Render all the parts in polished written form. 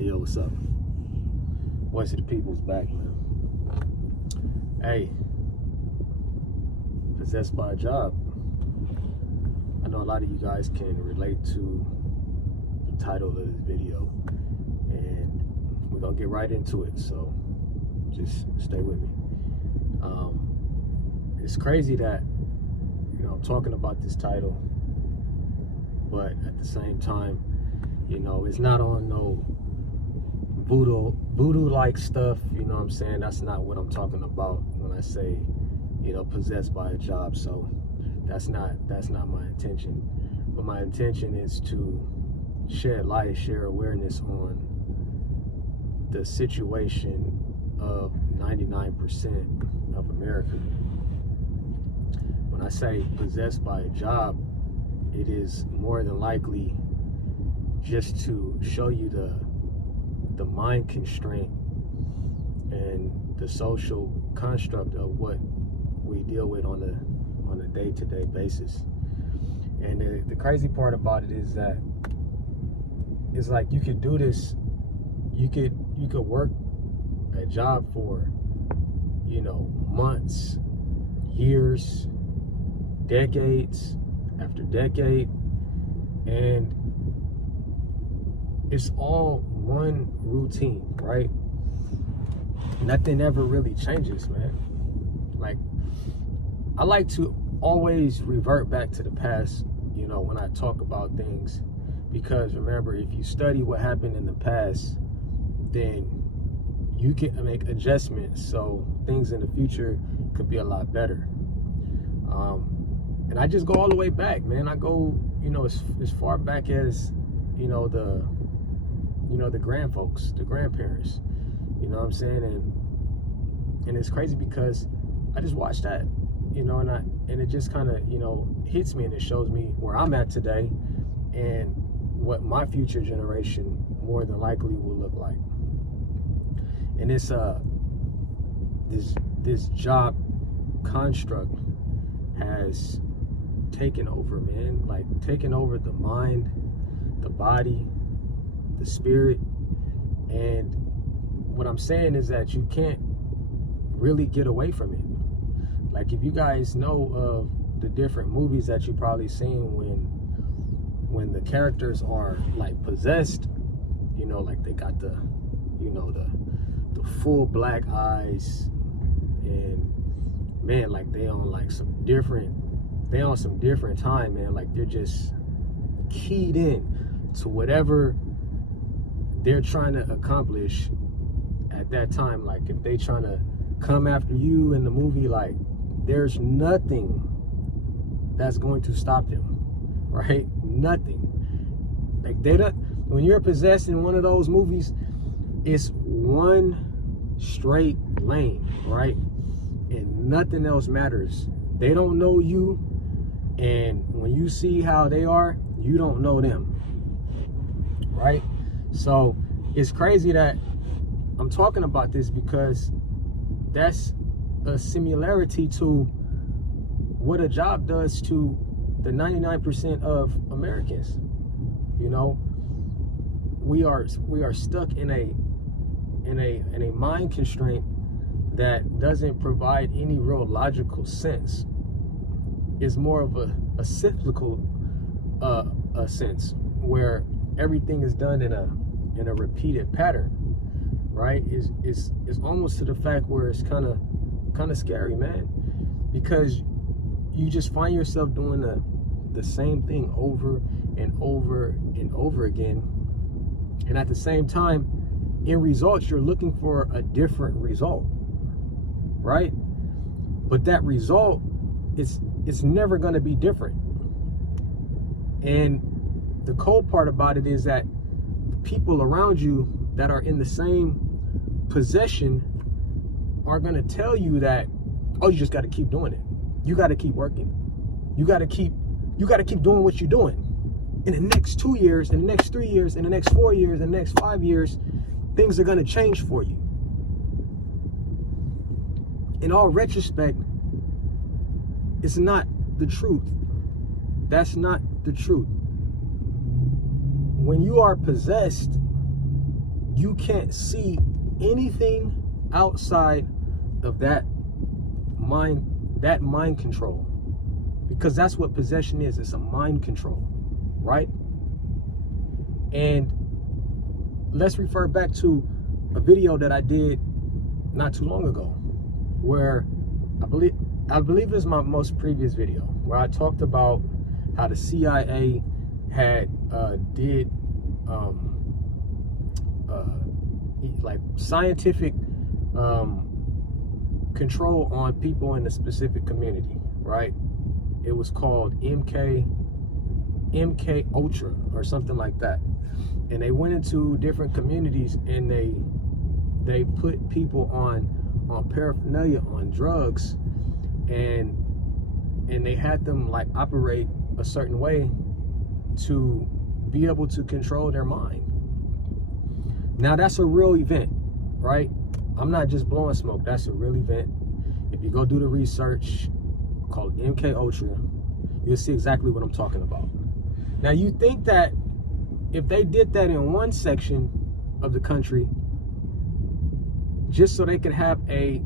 Hey, yo, what's up? Voice of the People's back, man. Hey, possessed by a job. I know a lot of you guys can relate to the title of this video, and we're gonna get right into it, so just stay with me. It's crazy that, you know, I'm talking about this title, but at the same time, you know, it's not on no voodoo like stuff, you know what I'm saying? That's not what I'm talking about when I say, you know, possessed by a job. So that's not my intention. But my intention is to shed light, share awareness on the situation of 99% of America. When I say possessed by a job, it is more than likely just to show you the mind constraint and the social construct of what we deal with on a day-to-day basis. And the crazy part about it is that it's like you could do this, you could work a job for, you know, months, years, decades after decade, and it's all one routine, right? Nothing ever really changes, man. Like, I like to always revert back to the past, you know, when I talk about things, because remember, if you study what happened in the past, then you can make adjustments so things in the future could be a lot better. And I just go all the way back, man. I go, you know, as far back as, you know, the grand folks, the grandparents, you know what I'm saying? And it's crazy because I just watched that, you know, and it just kind of, you know, hits me, and it shows me where I'm at today and what my future generation more than likely will look like. And it's this job construct has taken over, man, like taken over the mind, the body, the spirit. And what I'm saying is that you can't really get away from it. Like, if you guys know of the different movies that you've probably seen when the characters are like possessed, you know, like they got the, you know, the full black eyes, and man, like they on some different time, man. Like they're just keyed in to whatever they're trying to accomplish at that time. Like if they trying to come after you in the movie, like there's nothing that's going to stop them, right? Nothing. Like they don't, when you're possessed in one of those movies, it's one straight lane, right? And nothing else matters. They don't know you, and when you see how they are, you don't know them, right? So it's crazy that I'm talking about this, because that's a similarity to what a job does to the 99% of Americans. You know, we are stuck in a mind constraint that doesn't provide any real logical sense. It's more of a cyclical sense, where everything is done in a repeated pattern, right? It's almost to the fact where it's kind of scary, man, because you just find yourself doing the same thing over and over and over again, and at the same time, in results, you're looking for a different result, right? But that result it's never going to be different. And the cold part about it is that the people around you that are in the same possession are going to tell you that, oh, you just got to keep doing it. You got to keep working. You got to keep doing what you're doing. In the next 2 years, in the next 3 years, in the next 4 years, in the next 5 years, things are going to change for you. In all retrospect, it's not the truth. That's not the truth. When you are possessed, you can't see anything outside of that mind control, because that's what possession is. It's a mind control, right? And let's refer back to a video that I did not too long ago, where I believe it's my most previous video, where I talked about how the CIA had did like scientific control on people in a specific community, right? It was called MK Ultra or something like that. And they went into different communities and they put people on paraphernalia, on drugs, and they had them like operate a certain way to be able to control their mind. Now that's a real event, right? I'm not just blowing smoke. That's a real event. If you go do the research called MK Ultra, you'll see exactly what I'm talking about. Now you think that if they did that in one section of the country, just so they could have a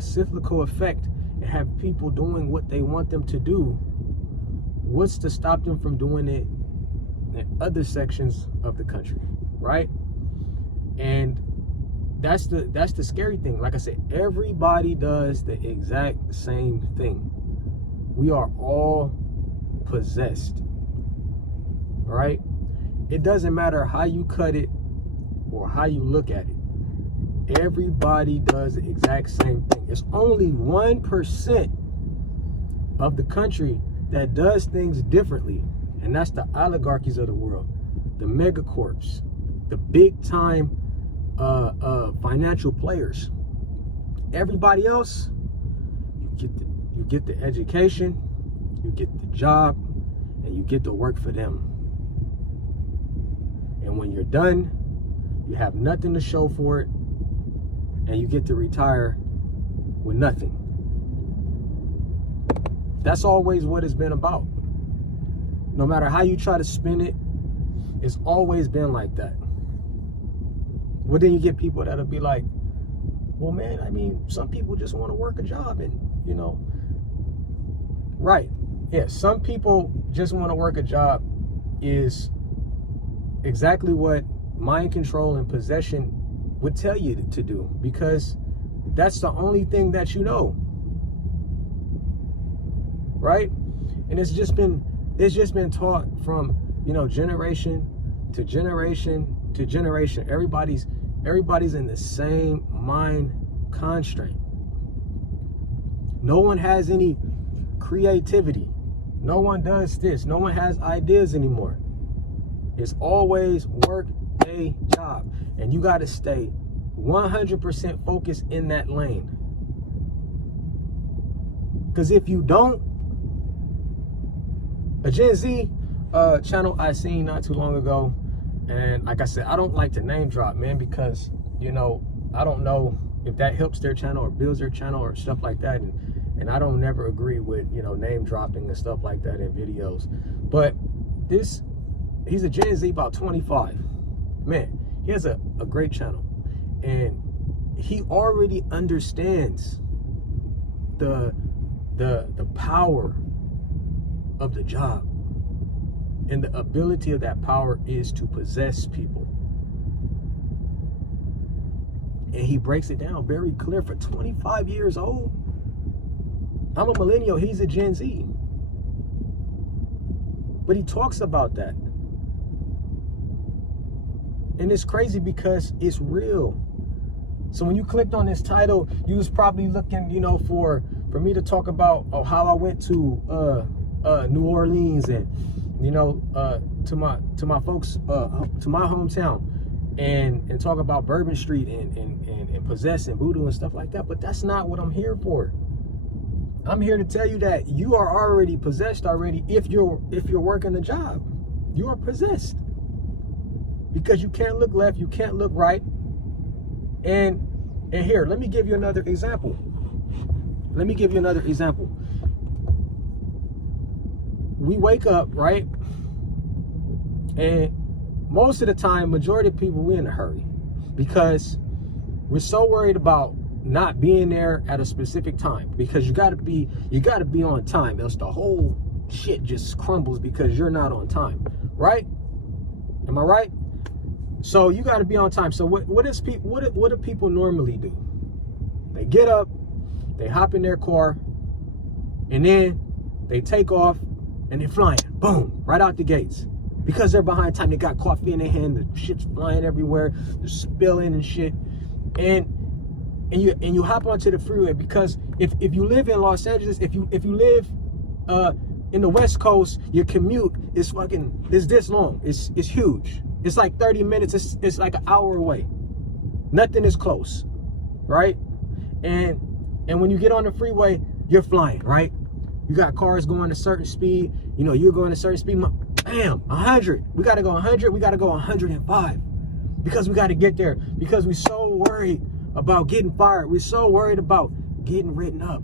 cyclical effect and have people doing what they want them to do, what's to stop them from doing it in other sections of the country, right? And that's the scary thing. Like I said, everybody does the exact same thing. We are all possessed, right? It doesn't matter how you cut it or how you look at it. Everybody does the exact same thing. It's only 1% of the country that does things differently, and that's the oligarchies of the world, the megacorps, the big time financial players. Everybody else, you get the education, you get the job, and you get to work for them. And when you're done, you have nothing to show for it, and you get to retire with nothing. That's always what it's been about. No matter how you try to spin it, it's always been like that. Well, then you get people that'll be like, well, man, I mean, some people just want to work a job and, you know, right. Yeah, some people just want to work a job is exactly what mind control and possession would tell you to do, because that's the only thing that you know, right? And it's just been taught from, you know, generation to generation to generation. Everybody's in the same mind constraint. No one has any creativity. No one does this. No one has ideas anymore. It's always work a job, and you got to stay 100% focused in that lane. Because if you don't, a Gen Z channel I seen not too long ago, and like I said, I don't like to name drop, man, because, you know, I don't know if that helps their channel or builds their channel or stuff like that, and I don't never agree with, you know, name dropping and stuff like that in videos. But he's a Gen Z, about 25. Man, he has a great channel, and he already understands the power of the job, and the ability of that power is to possess people. And he breaks it down very clear. For 25 years old, I'm a millennial, he's a Gen Z, but he talks about that. And it's crazy because it's real. So when you clicked on this title, you was probably looking, you know, for me to talk about how I went to New Orleans and, you know, to my folks, to my hometown, and talk about Bourbon Street and possess and voodoo and stuff like that. But that's not what I'm here for. I'm here to tell you that you are already possessed already. If you're working a job, you are possessed. Because you can't look left, you can't look right. And here, let me give you another example. We wake up, right? And most of the time, majority of people, we're in a hurry because we're so worried about not being there at a specific time, because you gotta be on time, else the whole shit just crumbles because you're not on time, right? Am I right? So you gotta be on time. So what do people normally do? They get up, they hop in their car, and then they take off and they're flying, boom, right out the gates. Because they're behind time, they got coffee in their hand, the shit's flying everywhere, they're spilling and shit. And you hop onto the freeway, because if you live in Los Angeles, if you live in the West Coast, your commute is this long. It's huge. It's like 30 minutes. It's like an hour away. Nothing is close, right? And when you get on the freeway, you're flying, right? You got cars going a certain speed. You know, you're going a certain speed. Bam, 100. We got to go 100. We got to go 105 because we got to get there, because we're so worried about getting fired. We're so worried about getting written up,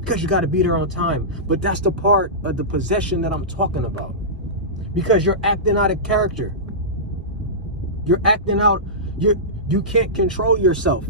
because you got to be there on time. But that's the part of the possession that I'm talking about, because you're acting out of character. You're acting out. You can't control yourself.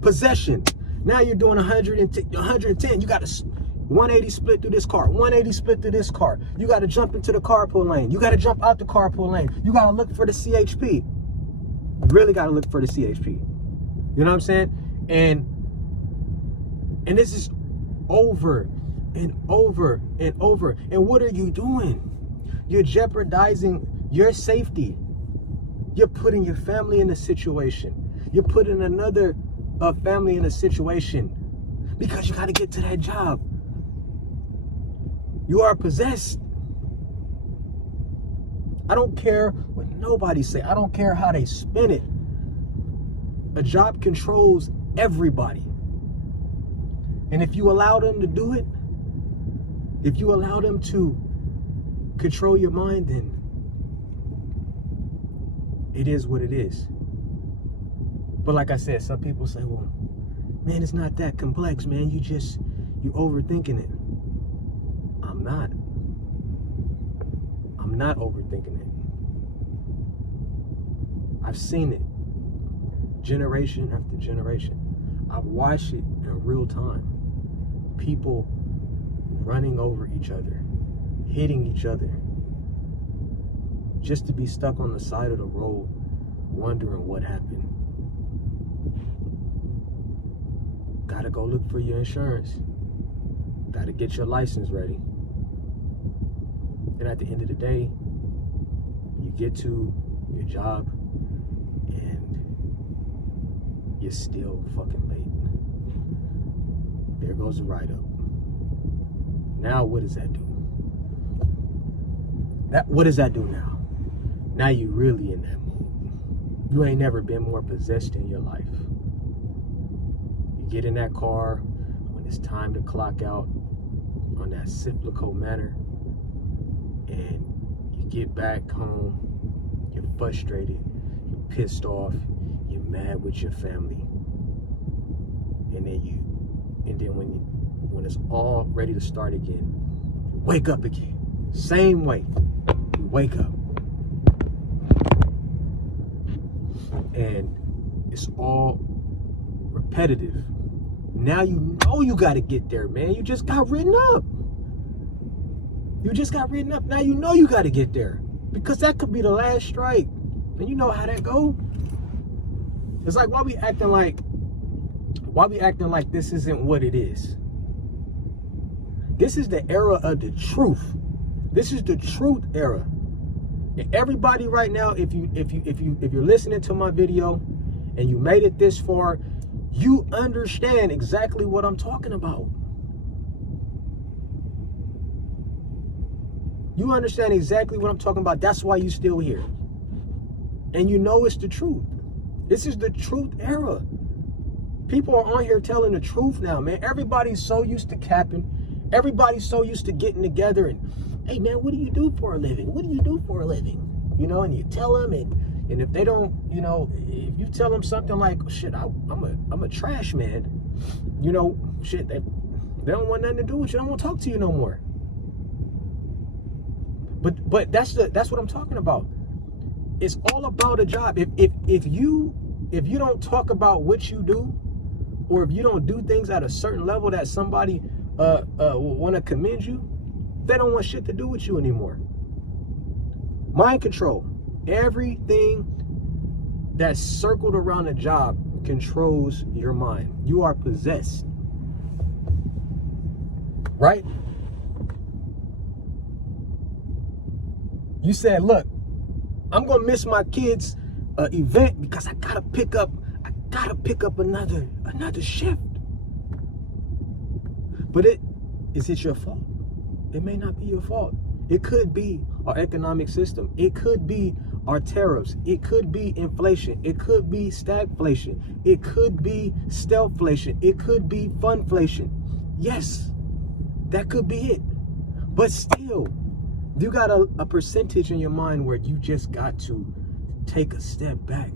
Possession. Now you're doing 110. You got to 180 split through this car, 180 split through this car. You got to jump into the carpool lane. You got to jump out the carpool lane. You got to look for the CHP. You really got to look for the CHP. You know what I'm saying? And this is over and over and over. And what are you doing? You're jeopardizing your safety. You're putting your family in a situation. You're putting another family in a situation because you got to get to that job. You are possessed. I don't care what nobody say. I don't care how they spin it. A job controls everybody. And if you allow them to do it, if you allow them to control your mind, then it is what it is. But like I said, some people say, well, man, it's not that complex, man. You overthinking it. I'm not overthinking it. I've seen it generation after generation. I've watched it in real time. People running over each other, hitting each other, just to be stuck on the side of the road, wondering what happened. Gotta go look for your insurance. Gotta get your license ready. And at the end of the day, you get to your job and you're still fucking late. There goes the write-up. Now what does that do? What does that do now? Now you really in that mode. You ain't never been more possessed in your life. You get in that car when it's time to clock out on that cyclical manner, and you get back home, you're frustrated, you're pissed off, you're mad with your family, and then when it's all ready to start again, you wake up again, same way. You wake up, and it's all repetitive. Now you know you got to get there, man. You just got written up. Now you know you got to get there, because that could be the last strike. And you know how that go. It's like, why we acting like this isn't what it is? This is the era of the truth. This is the truth era. And everybody right now, if you're listening to my video and you made it this far, you understand exactly what I'm talking about. You understand exactly what I'm talking about. That's why you're still here. And you know it's the truth. This is the truth era. People are on here telling the truth now, man. Everybody's so used to capping. Everybody's so used to getting together and, hey, man, what do you do for a living? What do you do for a living? You know, and you tell them, and if they don't, you know, if you tell them something like, shit, I'm a trash man, you know, shit, they don't want nothing to do with you. They don't want to talk to you no more. But that's what I'm talking about. It's all about a job. If you don't talk about what you do, or if you don't do things at a certain level that somebody want to commend you, they don't want shit to do with you anymore. Mind control. Everything that's circled around a job controls your mind. You are possessed. Right? You said, look, I'm gonna miss my kids' event because I gotta pick up another shift. But is it your fault? It may not be your fault. It could be our economic system. It could be our tariffs. It could be inflation. It could be stagflation. It could be stealthflation. It could be funflation. Yes, that could be it. But still, you got a percentage in your mind where you just got to take a step back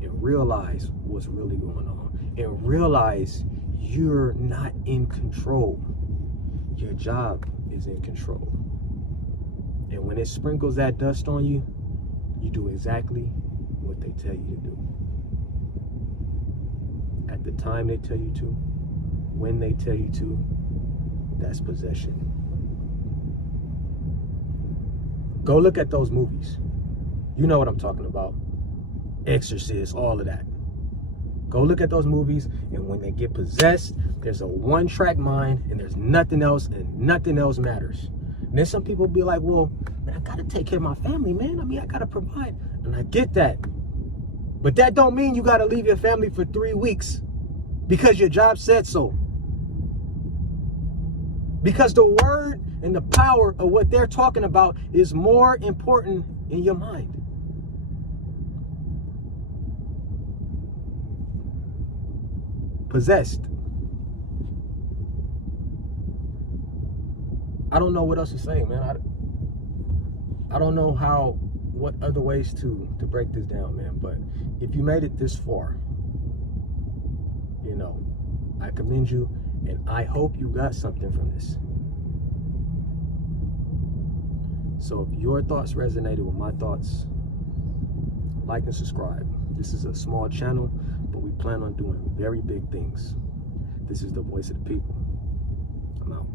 and realize what's really going on, and realize you're not in control. Your job is in control. And when it sprinkles that dust on you, you do exactly what they tell you to do. At the time they tell you to, when they tell you to, that's possession. Go look at those movies. You know what I'm talking about. Exorcist, all of that. Go look at those movies, and when they get possessed, there's a one-track mind, and there's nothing else, and nothing else matters. And then some people be like, well, man, I gotta take care of my family, man. I mean, I gotta provide. And I get that. But that don't mean you gotta leave your family for 3 weeks because your job said so. Because the word and the power of what they're talking about is more important in your mind. Possessed. I don't know what else to say, man. I don't know what other ways to break this down, man. But if you made it this far, you know, I commend you, and I hope you got something from this. So if your thoughts resonated with my thoughts, like and subscribe. This is a small channel, but we plan on doing very big things. This is the voice of the people. I'm out.